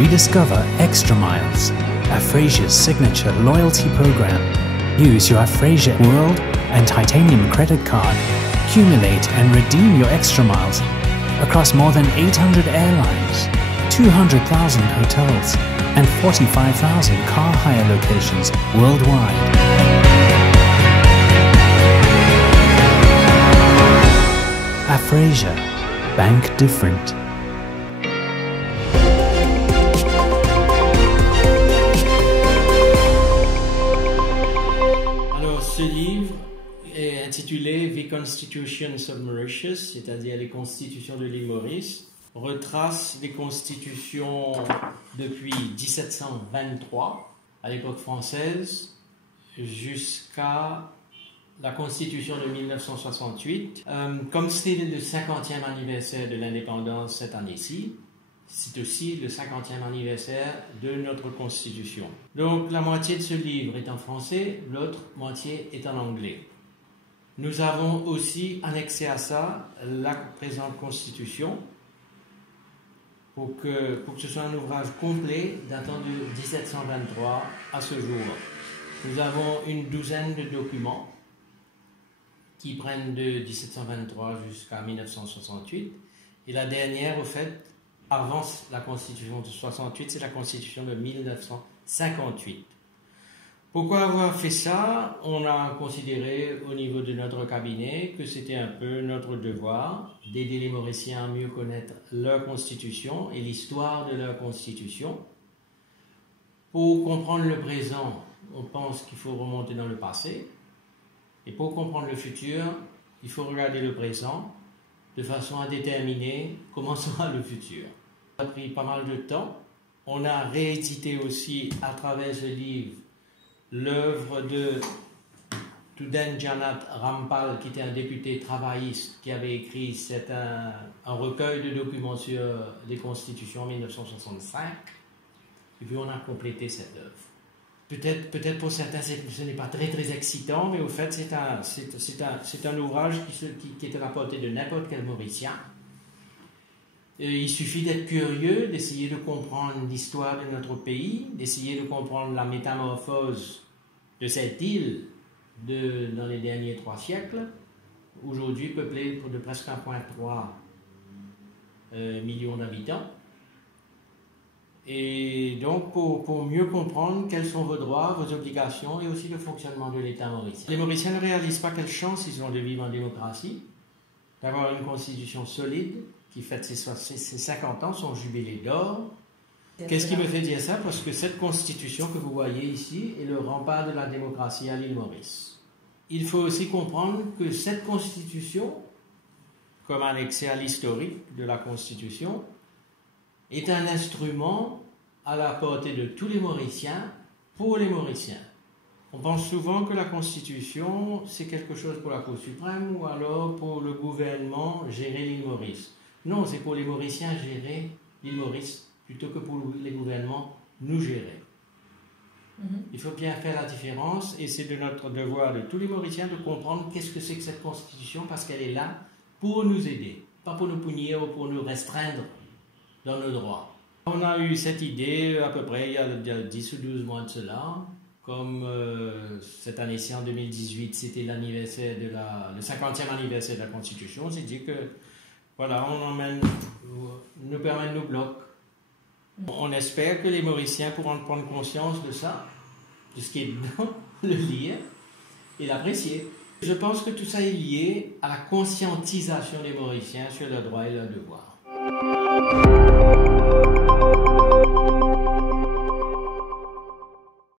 Rediscover Extra Miles, Afrasia's signature loyalty program. Use your Afrasia World and Titanium credit card. Accumulate and redeem your extra miles across more than 800 airlines, 200,000 hotels, and 45,000 car hire locations worldwide. Afrasia, bank different. Alors, ce livre est intitulé The Constitutions of Mauritius, c'est-à-dire les constitutions de l'île Maurice, retrace les constitutions depuis 1723, à l'époque française, jusqu'à la Constitution de 1968. Comme c'est le 50e anniversaire de l'indépendance cette année-ci, c'est aussi le 50e anniversaire de notre Constitution. Donc la moitié de ce livre est en français, l'autre moitié est en anglais. Nous avons aussi annexé à ça la présente Constitution pour que ce soit un ouvrage complet datant de 1723 à ce jour. Nous avons une douzaine de documents qui prennent de 1723 jusqu'à 1968. Et la dernière, au fait, avant la Constitution de 68, c'est la Constitution de 1958. Pourquoi avoir fait ça? On a considéré au niveau de notre cabinet que c'était un peu notre devoir d'aider les Mauriciens à mieux connaître leur Constitution et l'histoire de leur Constitution. Pour comprendre le présent, on pense qu'il faut remonter dans le passé. Et pour comprendre le futur, il faut regarder le présent de façon à déterminer comment sera le futur. Ça a pris pas mal de temps. On a réédité aussi à travers ce livre l'œuvre de Tuden Janat Rampal, qui était un député travailliste qui avait écrit un recueil de documents sur les constitutions en 1965. Et puis on a complété cette œuvre. Peut-être pour certains ce n'est pas très excitant, mais au fait c'est un ouvrage qui est à la portée de n'importe quel Mauricien. Il suffit d'être curieux, d'essayer de comprendre l'histoire de notre pays, d'essayer de comprendre la métamorphose de cette île dans les derniers 3 siècles, aujourd'hui peuplée de presque 1,3 million d'habitants. Et donc, pour mieux comprendre quels sont vos droits, vos obligations et aussi le fonctionnement de l'État mauricien. Les Mauriciens ne réalisent pas quelle chance ils ont de vivre en démocratie, d'avoir une constitution solide qui fête ses 50 ans, son jubilé d'or. Qu'est-ce qui me fait dire ça? Parce que cette constitution que vous voyez ici est le rempart de la démocratie à l'île Maurice. Il faut aussi comprendre que cette constitution, comme annexée à l'historique de la constitution, est un instrument à la portée de tous les Mauriciens, pour les Mauriciens. On pense souvent que la Constitution, c'est quelque chose pour la Cour suprême ou alors pour le gouvernement gérer l'île Maurice. Non, c'est pour les Mauriciens gérer l'île Maurice plutôt que pour les gouvernements nous gérer. Il faut bien faire la différence et c'est de notre devoir de tous les Mauriciens de comprendre qu'est-ce que c'est que cette Constitution parce qu'elle est là pour nous aider, pas pour nous punir ou pour nous restreindre dans nos droits. On a eu cette idée à peu près il y a 10 ou 12 mois de cela, comme cette année-ci en 2018, c'était l'anniversaire le 50e anniversaire de la Constitution, on s'est dit que voilà, nous permet nos blocs. On espère que les Mauriciens pourront prendre conscience de ça, de ce qui est dedans, le lire et l'apprécier. Je pense que tout ça est lié à la conscientisation des Mauriciens sur leurs droits et leurs devoirs.